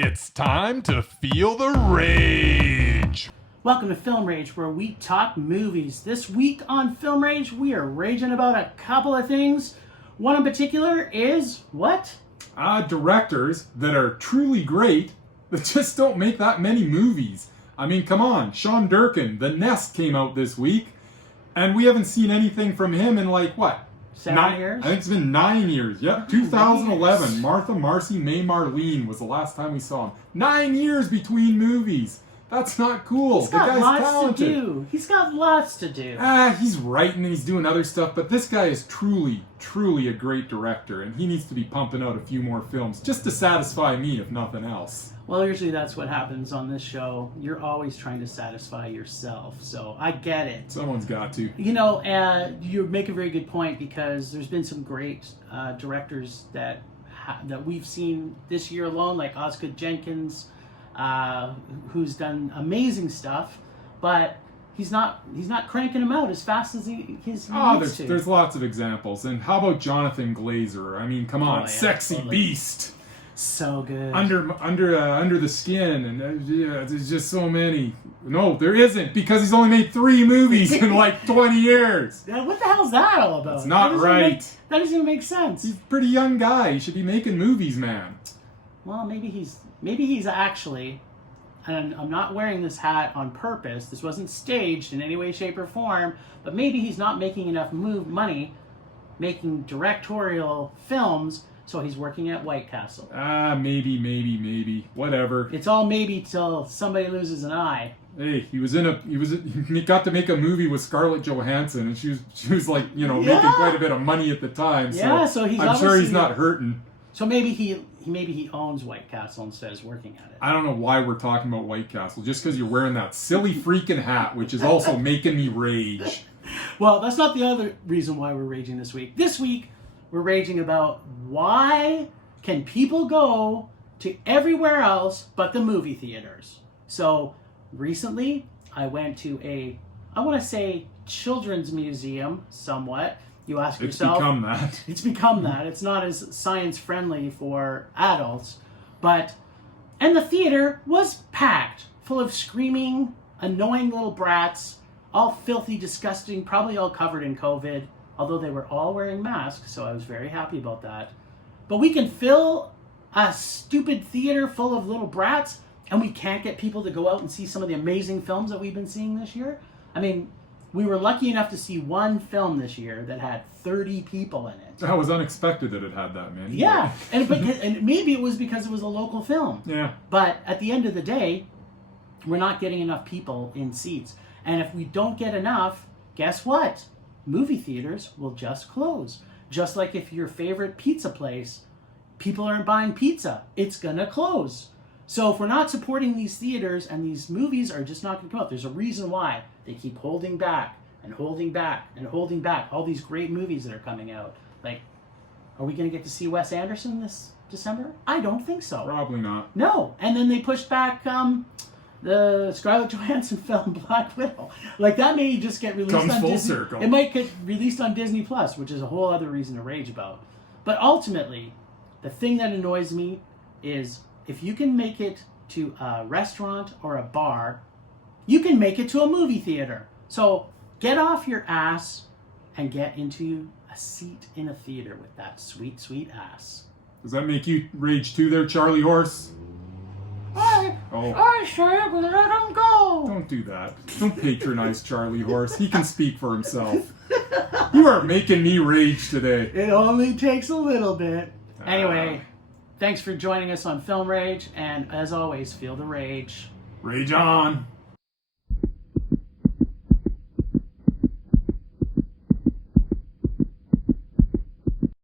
It's time to feel the rage. Welcome to Film Rage, where we talk movies. This week on Film Rage, we are raging about a couple of things. One in particular is what? Directors that are truly great that just don't make that many movies. I mean, come on, Sean Durkin, The Nest came out this week, and we haven't seen anything from him in like, what? 7 years? I think it's been 9 years. Yep, 2011. Martha, Marcy, May, Marlene was the last time we saw him. 9 years between movies. That's not cool. He's got the guy's lots talented. to do. He's got lots to do. He's writing and he's doing other stuff, but this guy is truly, truly a great director, and he needs to be pumping out a few more films just to satisfy me, if nothing else. Well, usually that's what happens on this show. You're always trying to satisfy yourself, so I get it. Someone's got to. You know, you make a very good point, because there's been some great directors that we've seen this year alone, like Osgood Jenkins, who's done amazing stuff, but he's not cranking them out as fast as he needs to. There's lots of examples. And how about Jonathan Glazer? I mean, come on, yeah, sexy totally. Beast. So good. Under the Skin, and there's just so many. No, there isn't, because he's only made 3 movies in like 20 years. What the hell's that all about? It's not right. That doesn't even make sense. He's a pretty young guy. He should be making movies, man. Well, maybe he's actually, and I'm not wearing this hat on purpose. This wasn't staged in any way, shape, or form. But maybe he's not making enough money making directorial films. So he's working at White Castle. Maybe. Whatever. It's all maybe till somebody loses an eye. Hey, he got to make a movie with Scarlett Johansson, and she was like, making quite a bit of money at the time. So he's I'm sure he's not hurting. So maybe he owns White Castle instead of working at it. I don't know why we're talking about White Castle, just because you're wearing that silly freaking hat, which is also making me rage. Well, that's not the other reason why we're raging this week. This week, we're raging about why can people go to everywhere else but the movie theaters. So recently, I went to I want to say children's museum somewhat. You ask yourself. It's become that. It's become that. It's not as science friendly for adults, and the theater was packed, full of screaming, annoying little brats, all filthy, disgusting, probably all covered in COVID. Although they were all wearing masks, so I was very happy about that. But we can fill a stupid theater full of little brats, and we can't get people to go out and see some of the amazing films that we've been seeing this year? I mean, we were lucky enough to see one film this year that had 30 people in it. That was unexpected that it had that many. Yeah, and maybe it was because it was a local film. Yeah. But at the end of the day, we're not getting enough people in seats. And if we don't get enough, guess what? Movie theaters will just close. Just like if your favorite pizza place, people aren't buying pizza, it's gonna close. So if we're not supporting these theaters and these movies are just not gonna come out, there's a reason why they keep holding back and holding back and holding back all these great movies that are coming out. Like, are we gonna get to see Wes Anderson this December? I don't think so. Probably not. No. And then they pushed back the Scarlett Johansson film Black Widow. Like, that may just get released Comes on full Disney. circle. It might get released on Disney Plus, which is a whole other reason to rage about. But ultimately, the thing that annoys me is if you can make it to a restaurant or a bar, you can make it to a movie theater. So get off your ass and get into a seat in a theater with that sweet, sweet ass. Does that make you rage too there, Charlie Horse? I said let him go. Don't do that. Don't patronize Charlie Horse. He can speak for himself. You are making me rage today. It only takes a little bit. Anyway, thanks for joining us on Film Rage, and as always, feel the rage. Rage on.